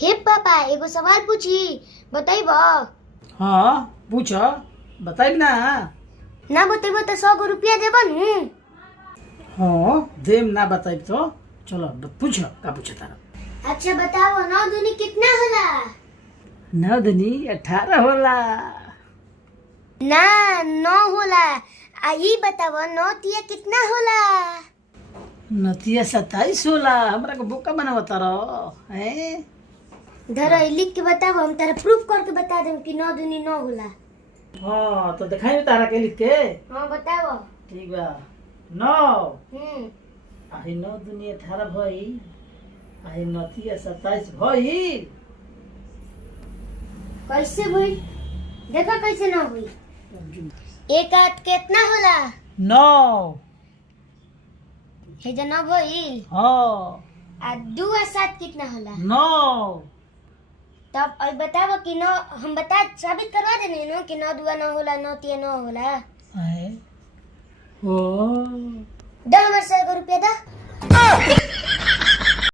हे पापा एगो सवाल पूछी बताइब। हाँ पूछ बताइब ना। ना बताइब तो 100 गो रुपया देब नु। हाँ देम ना बताइब तो चलो पूछ का पूछ तारा। अच्छा बताओ 9 दूनी कितना होला? 9 दूनी 18 होला। ना 9 होला। आ ई बताओ 9 तिया कितना होला? 9 27 होला। हमरा को बोका बनावता रहो हैं। धरो ई लिख के बताओ, हम तारा प्रूफ करके बता देम कि 9 दूनी 9 होला। हाँ तो दिखाई तारा के लिख के। हाँ बताओ। ठीक बा 9 आई 9 दूनी 18 भई आई 9 तिया 27 भई। कैसे भई? देखो कैसे ना हुई। एक आठ कितना होला? 9 हे जो 9 भई। हाँ आ 2 आ 7 कितना होला? 9 तब अब बताओ कि 9 हम बता साबित करवा देने नो कि 9 दुआ 9 होला 9 तिया 9 होला। है ओ दो हमारे 100 रुपया दा।